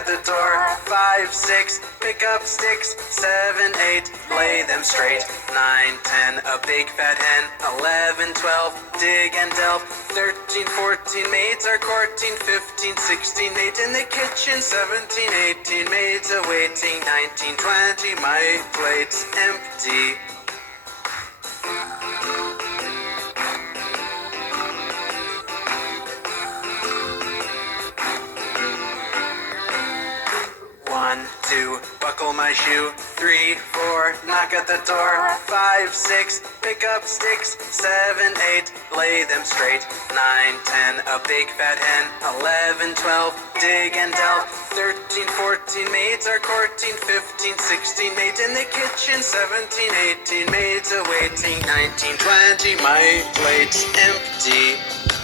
at the door. 5, 6, pick up sticks. 7, 8, lay them straight. 9, 10, a big fat hen. 11, 12, dig and delve. 13, 14, maids are courting. 15, 16, maids in the kitchen. 17, 18, maids awaiting. 19, 20, my plate's empty. One, two, buckle my shoe. 3, 4, knock at the door. 5, 6, pick up sticks. 7, 8, lay them straight. 9, 10, a big fat hen. 11, 12, dig and delve. 13, 14, maids are courting. 15, 16, maids in the kitchen. 17, 18, maids awaiting. 19, 20, my plate's empty.